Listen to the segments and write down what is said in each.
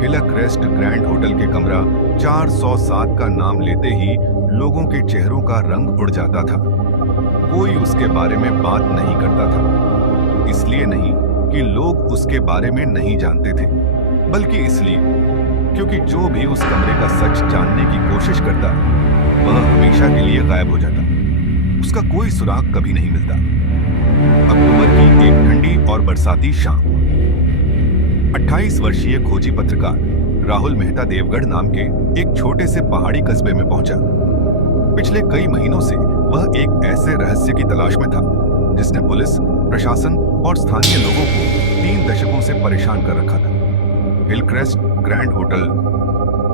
Hillcrest grand hotel के कमरा 407 का नाम लेते ही लोगों के चेहरों का रंग उड़ जाता था। कोई उसके बारे में बात नहीं करता था। इसलिए नहीं कि लोग उसके बारे में नहीं जानते थे, बल्कि इसलिए क्योंकि जो भी उस कमरे का सच जानने की कोशिश करता वह हमेशा के लिए गायब हो जाता। उसका कोई सुराग कभी नहीं मिलता। अक्टूबर की एक ठंडी और बरसाती शाम 28 वर्षीय खोजी पत्रकार राहुल मेहता देवगढ़ नाम के एक छोटे से पहाड़ी कस्बे में पहुंचा। पिछले कई महीनों से वह एक ऐसे रहस्य की तलाश में था जिसने पुलिस, प्रशासन और स्थानीय लोगों को 3 दशकों से परेशान कर रखा था। हिलक्रेस्ट ग्रैंड होटल,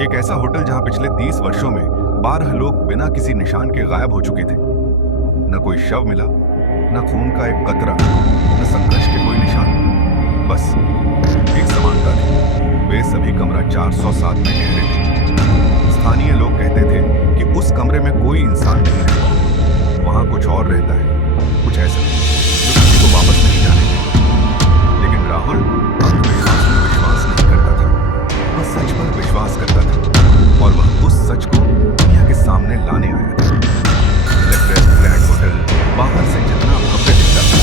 एक ऐसा होटल जहां पिछले 30 वर्षों में 12 लोग बिना किसी निशान के गायब हो चुके थे। न कोई शव मिला, न खून का एक कतरा, न संघर्ष के कोई निशान। बस एक समानता थी, वे सभी कमरा 407 में ठहरे थे। स्थानीय लोग कहते थे कि उस कमरे में कोई इंसान नहीं रहता, वहां कुछ और रहता है, कुछ ऐसा जो किसी को वापस नहीं जाने देता। लेकिन राहुल अंधविश्वास में विश्वास नहीं करता था, वह सच पर विश्वास करता था और वह उस सच को दुनिया के सामने लाने आया था। हिलक्रेस्ट ग्रैंड होटल बाहर से जितना भव्य दिखता था,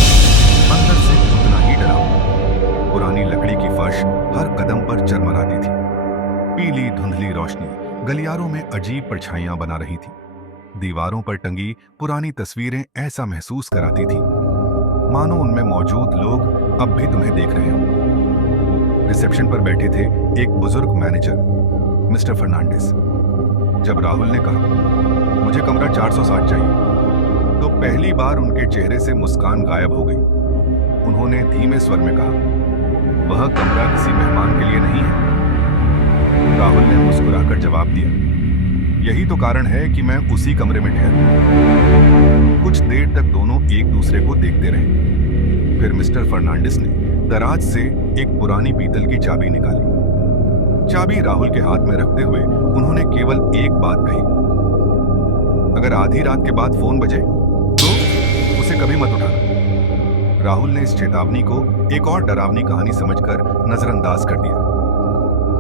अंदर से उतना ही डरावना। पुरानी लकड़ी की फर्श हर कदम पर चरमराती थी। पीली धुंधली रोशनी गलियारों में अजीब परछाइयां बना रही थी। दीवारों पर टंगी पुरानी तस्वीरें ऐसा महसूस कराती थी मानो उनमें मौजूद लोग अब भी तुम्हें देख रहे हों। रिसेप्शन पर बैठे थे एक बुजुर्ग मैनेजर, मिस्टर फर्नांडिस। जब राहुल ने कहा मुझे कमरा 407 चाहिए, तो पहली बार उनके चेहरे से मुस्कान गायब हो गई। उन्होंने धीमे स्वर में कहा, वह कमरा किसी मेहमान के लिए नहीं है। राहुल ने मुस्कुराकर जवाब दिया, यही तो कारण है कि मैं उसी कमरे में ठहरा। कुछ देर तक दोनों एक दूसरे को देखते रहे। फिर मिस्टर फर्नांडिस ने दराज से एक पुरानी पीतल की चाबी निकाली। चाबी राहुल के हाथ में रखते हुए उन्होंने केवल एक बात कही, अगर आधी रात के बाद फोन बजे तो उसे कभी मत उठाना। राहुल ने इस चेतावनी को एक और डरावनी कहानी समझकर नजरअंदाज कर दिया।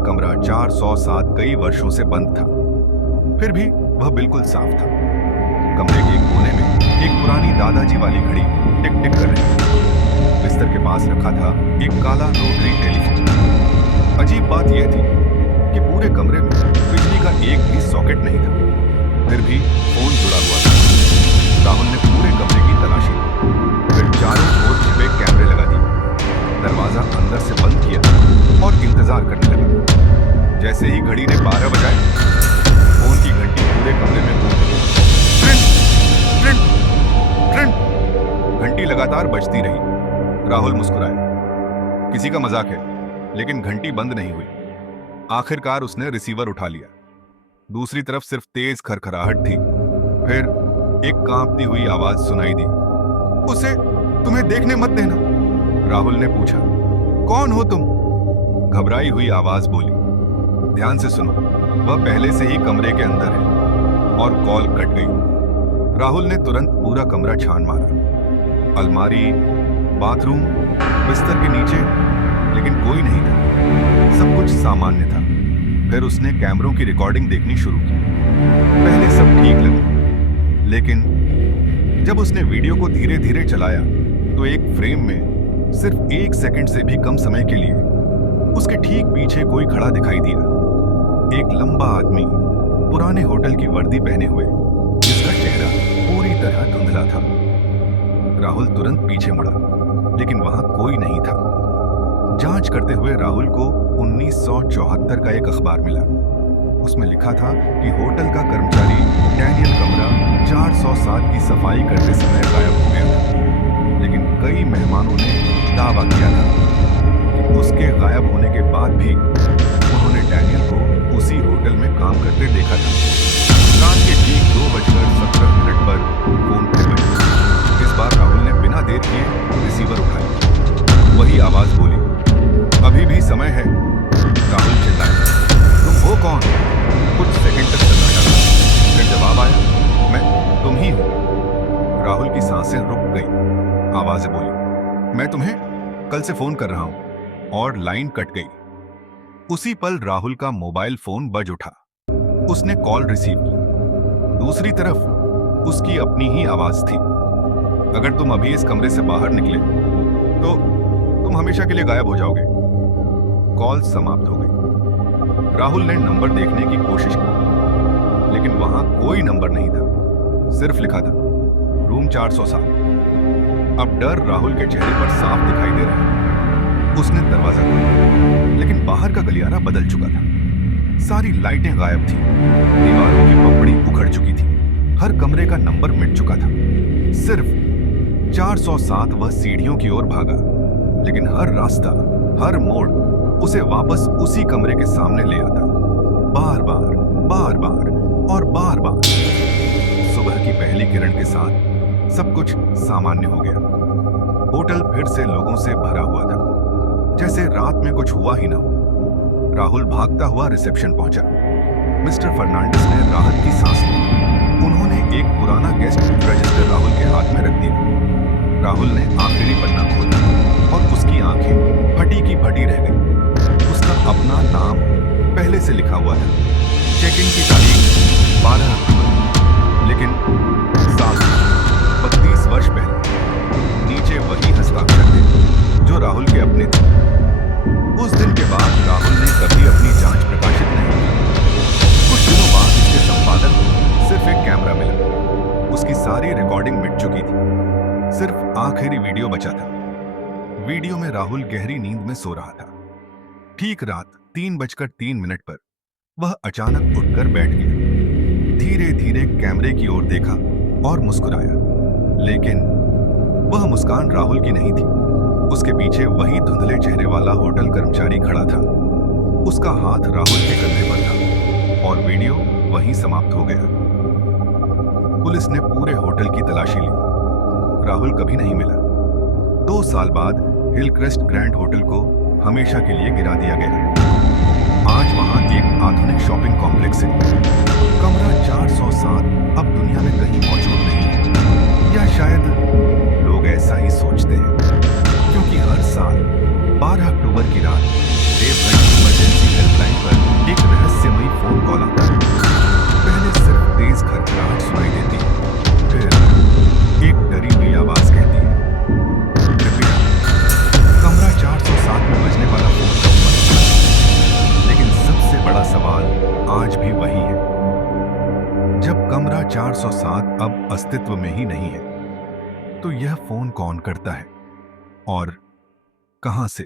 कमरा 407 कई वर्षों से बंद था, फिर भी वह बिल्कुल साफ था। कमरे के एक कोने में एक पुरानी दादाजी वाली घड़ी टिक टिक कर रही थी। बिस्तर के पास रखा था एक काला रोटरी टेलीफोन। अजीब बात यह थी कि पूरे कमरे में बिजली का एक भी सॉकेट नहीं था, फिर भी फोन जुड़ा हुआ था। राहुल ने पूरे कमरे की तलाशी ली, फिर चारों ओर छिपे कैमरे लगा दिए, दरवाजा अंदर से बंद किया और इंतजार करने लगा। जैसे ही घड़ी ने 12 बजाए, फोन की घंटी पूरे कमरे में गूंज गई। ट्रिन, ट्रिन, ट्रिन। घंटी लगातार बजती रही। राहुल मुस्कुराया, किसी का मजाक है, लेकिन घंटी बंद नहीं हुई। आखिरकार उसने रिसीवर उठा लिया। दूसरी तरफ सिर्फ तेज खरखराहट थी। फिर एक कांपती हुई आवाज सुनाई दी, उसे तुम्हें देखने मत देना। राहुल ने पूछा, कौन हो तुम? घबराई हुई आवाज बोली, ध्यान से सुनो, वह पहले से ही कमरे के अंदर है। और कॉल कट गई। राहुल ने तुरंत पूरा कमरा छान मारा, अलमारी, बाथरूम, बिस्तर के नीचे, लेकिन कोई नहीं था। सब कुछ सामान्य था। फिर उसने कैमरों की रिकॉर्डिंग देखनी शुरू की। पहले सब ठीक लगा, लेकिन जब उसने वीडियो को धीरे धीरे चलाया तो एक फ्रेम में सिर्फ 1 सेकंड से भी कम समय के लिए उसके ठीक पीछे कोई खड़ा दिखाई दिया। एक लंबा आदमी, पुराने होटल की वर्दी पहने हुए, जिसका चेहरा पूरी तरह धुंधला था। राहुल तुरंत पीछे मुड़ा, लेकिन वहां कोई नहीं था। जांच करते हुए राहुल को 1974 का एक अखबार मिला। उसमें लिखा था कि होटल का कर्मचारी डैनियल कमरा 407 की सफाई करते समय गायब हो गया था। लेकिन कई मेहमानों ने दावा किया था कि उसके गायब होने के बाद भी उन्होंने डैनियल को उसी होटल में काम करते देखा था। रात के ठीक 2:17 पर फोन फिर बजा। इस बार राहुल ने बिना देर किए रिसीवर उठाया। वही आवाज बोली, अभी भी समय है। राहुल चिल्लाया, तुम हो कौन? कुछ सेकंड तक सन्नाटा रहा, फिर जवाब आया, मैं तुम ही हो। राहुल की सांसें रुक गई। आवाजें बोली, मैं तुम्हें कल से फोन कर रहा हूं। और लाइन कट गई। उसी पल राहुल का मोबाइल फोन बज उठा। उसने कॉल रिसीव की। दूसरी तरफ उसकी अपनी ही आवाज थी। अगर तुम अभी इस कमरे से बाहर निकले तो तुम हमेशा के लिए गायब हो जाओगे। कॉल समाप्त हो गई। राहुल ने नंबर देखने की कोशिश की, लेकिन वहां कोई नंबर नहीं था। सिर्फ लिखा था रूम 407। अब डर राहुल के चेहरे पर साफ दिखाई दे रहा है। उसने दरवाजा खोला, लेकिन बाहर का गलियारा बदल चुका था। सारी लाइटें गायब थी। दीवारों की पपड़ी उखड़ चुकी थी। हर कमरे का नंबर मिट चुका था। सिर्फ 407 वह सीढ़ियों की ओर भागा, लेकिन हर रास्ता, हर मोड़ उसे वापस उसी कमरे के सामने ले आता। बार बार, बार बार और बार बार। सुबह की पहली किरण के साथ सब कुछ सामान्य हो गया। होटल फिर से लोगों से भरा हुआ था, जैसे रात में कुछ हुआ ही ना हो। राहुल भागता हुआ रिसेप्शन पहुंचा। मिस्टर फर्नांडिस ने राहत की सांस ली। उन्होंने एक पुराना गेस्ट रजिस्टर राहुल के हाथ में रख दिया। राहुल ने आखिरी पन्ना खोला और उसकी आंखें फटी की फटी रह गई। उसका अपना नाम पहले से लिखा हुआ था। चेकिंग की तारीख 12 अक्टूबर, लेकिन साल 32 वर्ष पहले नीचे वही हस्ताक्षर थे जो राहुल के अपने थे। उस दिन के बाद राहुल ने कभी अपनी जांच प्रकाशित नहीं की। कुछ दिनों बाद उसके संपादक को सिर्फ एक कैमरा मिला। उसकी सारी रिकॉर्डिंग मिट चुकी थी। सिर्फ आखिरी वीडियो बचा था। वीडियो में राहुल गहरी नींद में सो रहा था। ठीक रात 3:03 पर वह अचानक उठकर बैठ गया। धीरे धीरे कैमरे की ओर देखा और मुस्कुराया, लेकिन वह मुस्कान राहुल की नहीं थी। उसके पीछे वही धुंधले चेहरे वाला होटल कर्मचारी खड़ा था। उसका हाथ राहुल के कंधे पर था और वीडियो वहीं समाप्त हो गया। पुलिस ने पूरे होटल की तलाशी ली। राहुल कभी नहीं मिला। 2 साल बाद हिलक्रेस्ट ग्रैंड होटल को हमेशा के लिए गिरा दिया गया। आज वहां एक आधुनिक शॉपिंग कॉम्प्लेक्स है। कमरा 407 अब दुनिया में कहीं मौजूद नहीं है, या शायद लोग ऐसा ही सोचते हैं, क्योंकि हर साल 12 अक्टूबर की रात देवघर इमरजेंसी हेल्पलाइन पर एक रहस्यमयी फोन कॉल आता है। पहले सिर्फ तेज खड़खड़ाहट सुनाई देती, फिर एक डरी हुई आवाज कहती है, कृपया कमरा 407 में बजने वाला फोन कब बंद करें। लेकिन सबसे बड़ा सवाल आज भी वही है। जब कमरा 407 अब अस्तित्व में ही नहीं है, तो यह फोन कौन करता है और कहां से?